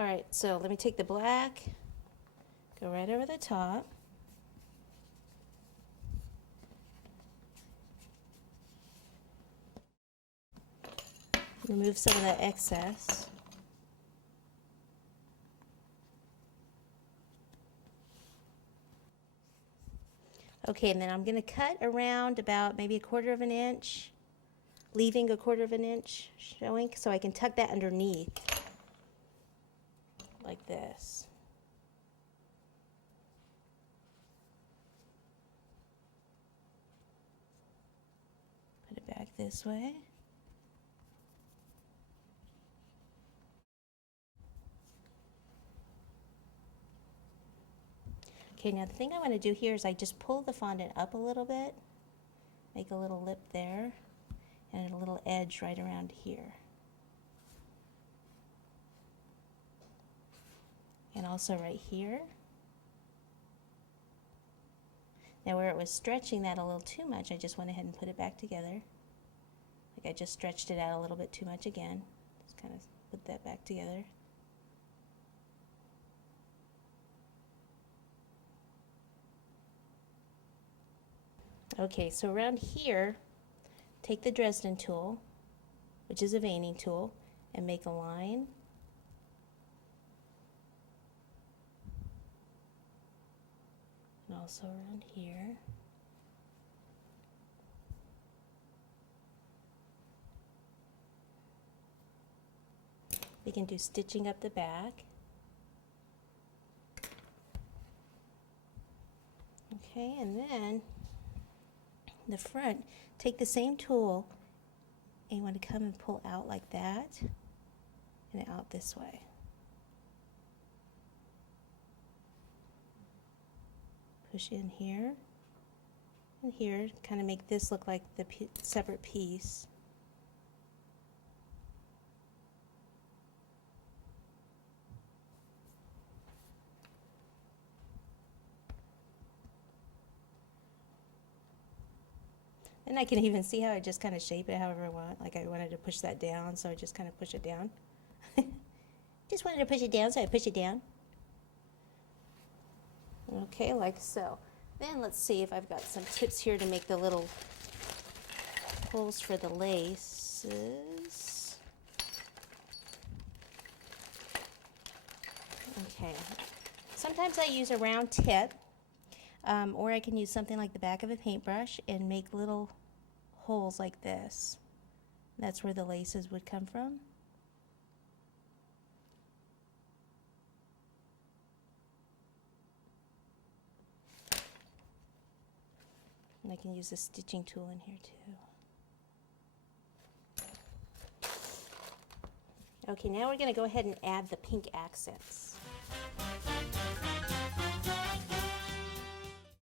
Alright, so let me take the black, go right over the top. Remove some of that excess. Okay, and then I'm going to cut around about maybe 1/4 of an inch, leaving 1/4 of an inch showing, so I can tuck that underneath, like this. Put it back this way. Okay, now the thing I want to do here is I just pull the fondant up a little bit, make a little lip there, and a little edge right around here. And also right here. Now where it was stretching that a little too much, I just went ahead and put it back together. Like I just stretched it out a little bit too much again. Just kind of put that back together. Okay, so around here, take the Dresden tool, which is a veining tool, and make a line. And also around here. We can do stitching up the back. Okay, and then the front, take the same tool and you want to come and pull out like that and out this way. Push in here and here, kind of make this look like the separate piece. And I can even see how I just kind of shape it however I want. Like I wanted to push that down, so I just kind of push it down. Just wanted to push it down, so I push it down. Okay, like so. Then let's see if I've got some tips here to make the little holes for the laces. Okay. Sometimes I use a round tip, or I can use something like the back of a paintbrush and make little holes like this. That's where the laces would come from. And I can use a stitching tool in here too. Okay, now we're going to go ahead and add the pink accents.